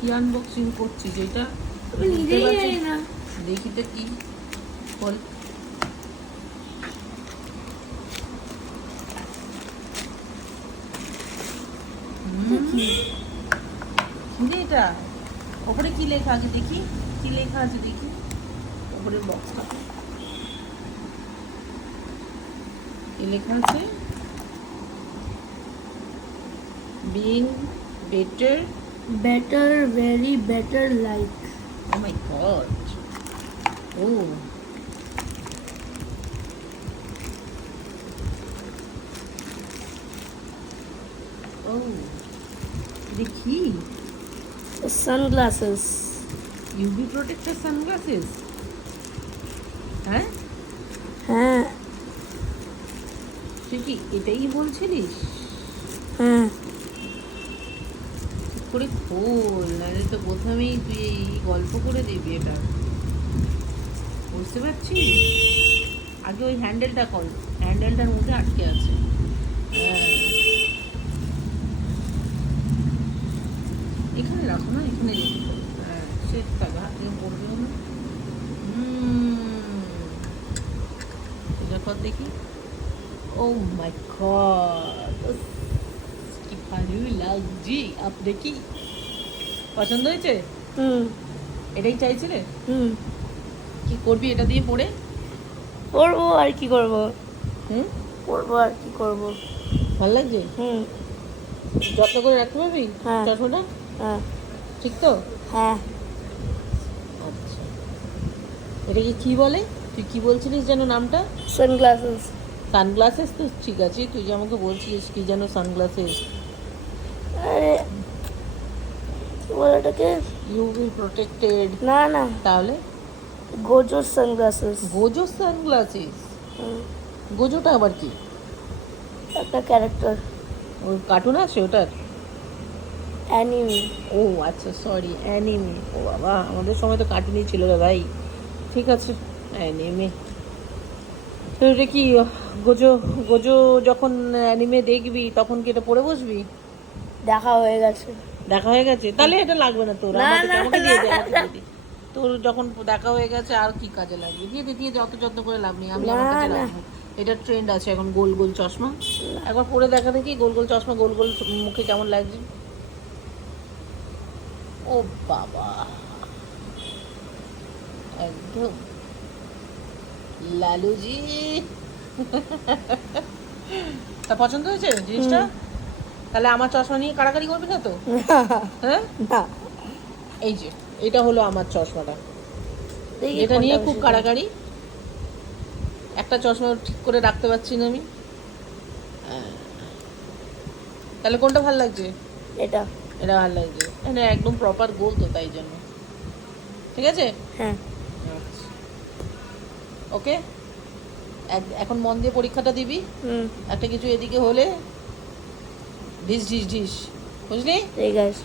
কি আনবক্সিং করছিস এটা? আমি নিজেই জানি না। দেখি তো কি বল। কি রে এটা? ওপরে কি লেখা আছে দেখি, কি লেখা আছে দেখি ওপরের বক্সটা। কি লেখা আছে? Being better better, very better life. Oh my god. Oh oh দেখি সানগ্লাসেস। UV protector sunglasses. হ্যাঁ হ্যাঁ তুই কি এটাই বলছিলিস? হ্যাঁ। ঠিক করে খোল, নাহলে তো প্রথমেই তুই এই গল্প করে দিবি এটা, বুঝতে পারছিস? আগে ওই হ্যান্ডেলটা কর, হ্যান্ডেলটার মধ্যে আটকে আছে। হ্যাঁ এখানে রাখো না, এখানে রেখে দাও। হ্যাঁ সেট থাকবে, হাত থেকে পড়বেও না। এটা কর দেখি। ও মাই গড, কি ভালো লাগছে। আপনি কি পছন্দ হয়েছে? হুম এটাই চাইছিলে? হুম। কি করবি এটা দিয়ে পড়ে? করবো আর কি করবো? হুম করবো আর কি করবো? ভালো লাগছে? হুম। যত্ন করে রাখতে পারবি হ্যাঁ। চশমাটা? হ্যাঁ ঠিক তো? হ্যাঁ। আচ্ছা, এটাকে কি বলে? তুই কি বলছিলিস যেন নামটা? সানগ্লাসেস। সানগ্লাসেস তো ঠিক আছে, তুই যে আমাকে বলছিলিস কি যেন সানগ্লাসেস। আরে কি বলে এটাকে? UV protected. না না, তাহলে গোজো সানগ্লাসেস। গোজো সানগ্লাসেস। গোজোটা আবার কি? একটা ক্যারেক্টার, ওই কার্টুন আছে ওটার? অ্যানিমে। ও আচ্ছা সরি, অ্যানিমে। ও বাবা, আমাদের সময় তো কার্টুনই ছিল রে ভাই। ঠিক আছে, অ্যানিমে। তো এটা কি গোজো, গোজো যখন অ্যানিমে দেখবি তখন কি এটা পড়ে বসবি? দেখা হয়ে গেছে। দেখা হয়ে গেছে? তাহলে এটা লাগবে না তোর, না, আমাকে না, আমাকে দিয়ে দে, না, আমাকে দিয়ে দে। তোর যখন দেখা হয়ে গেছে আর কি কাজে লাগবে? দিয়ে দে, দিয়ে দে, অত যত্ন করে লাভ নেই, আমি আমার না, কাছে না। রাখবো। এটা ট্রেন্ড আছে এখন, গোল গোল চশমা। একবার পরে দেখা দেখি, গোল গোল চশমা, গোল গোল মুখে কেমন লাগছে। ও বাবা, একদম লালুজি। তা পছন্দ হয়েছে জিনিসটা? তাহলে আমার চশমা নিয়ে কাড়াকাড়ি করবি না তো? হ্যাঁ না, এই যে এটা হলো আমার চশমাটা, দেখি এটা নিয়ে কোনটা খুব বেশি কাড়াকাড়ি। একটা চশমা ঠিক করে রাখতে পারছি না আমি। তাহলে কোনটা ভালো লাগছে? এটা। এটা ভালো লাগছে, এটা একদম প্রপার গোল তো, তাই জন্য। ঠিক আছে, হ্যাঁ। ওকে। এখন মন দিয়ে পরীক্ষাটা দিবি। হুম। একটা কিছু এদিকে হলে ঢিস ঢিস ঢিস, বুঝলি? ঠিক আছে।